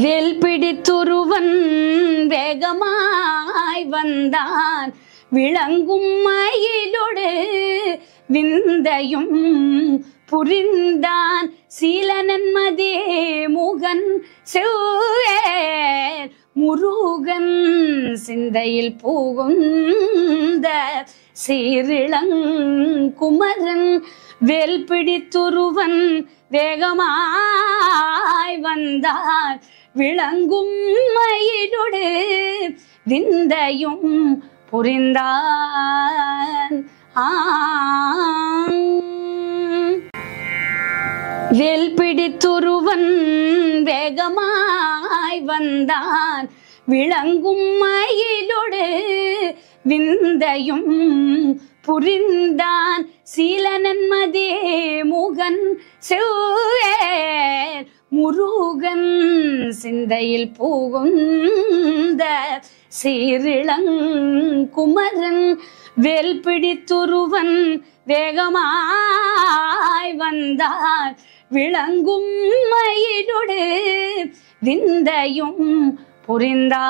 வேல் பிடித்துருவன் வேகமாய் வந்தான் விளங்கும் மயிலோடு விந்தையும் புரிந்தான் சீலனன் மதே முகன் செவ்வேல் முருகன் சிந்தையில் புகுந்த சீரிளங்குமரன் வேல் பிடித்துருவன் வேகமாய் வந்தான் விளங்கும் மயிலோடு விந்தையும் புரிந்தான் வேல் பிடித்துருவன் வேகமாய் வந்தான் விளங்கும் மயிலோடு விந்தையும் புரிந்தான் சீலனன் மதே முகன் செவ்வேல் முருகன் சிந்தையில் புகுந்த சீரிளங்குமரன் வேல் பிடித்துருவன் வேகமாய் வந்தான் விளங்கும் மயிலோடு விந்தையும் புரிந்தான்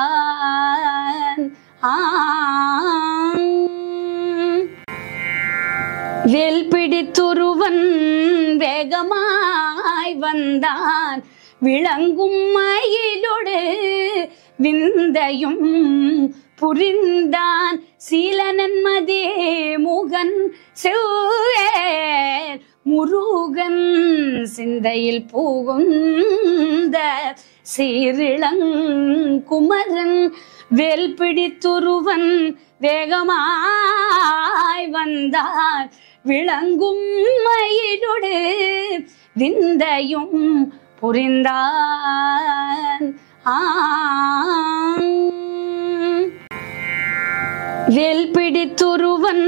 வேல் பிடித்துருவன் வேகமாய் வந்தான் விளங்கும் மயிலோடு விந்தையும் புரிந்தான் சீலனன் மதே முகன் செவ்வேல் முருகன் சிந்தையில் புகுந்த சீரிளங்குமரன் வேல் பிடித்துருவன் வேகமாய் வந்தான் விளங்கும் மயிலோடு விந்தையும் புரிந்தான் வேல் பிடித்துருவன்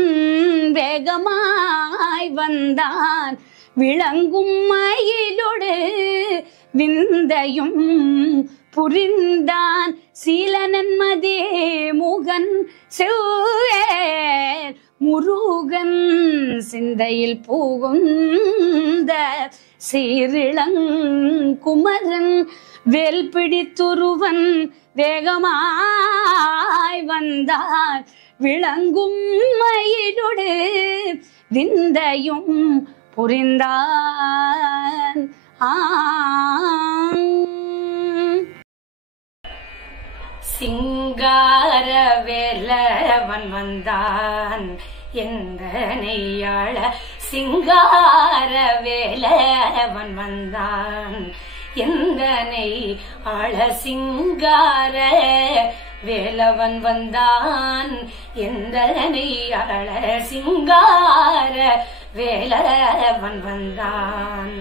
வேகமாய் வந்தான் விளங்கும் மயிலோடு விந்தையும் புரிந்தான் சீலனன் மதே முகன் செவ்வேல் முருகன் சிந்தையில் புகுந்த சீரிளங்குமரன் வேல் பிடித்துருவன் வேகமாய் வந்தான் விளங்கும் மயிலோடு விந்தையும் புரிந்தான் சிங்கார வேலவன் வந்தான் எந்த நெய்யாள சிங்கார வேலவன் வந்தான் எந்த நெய்யாள சிங்கார வேலவன் வந்தான் எந்த நெய்யாள சிங்கார வேலவன் வந்தான்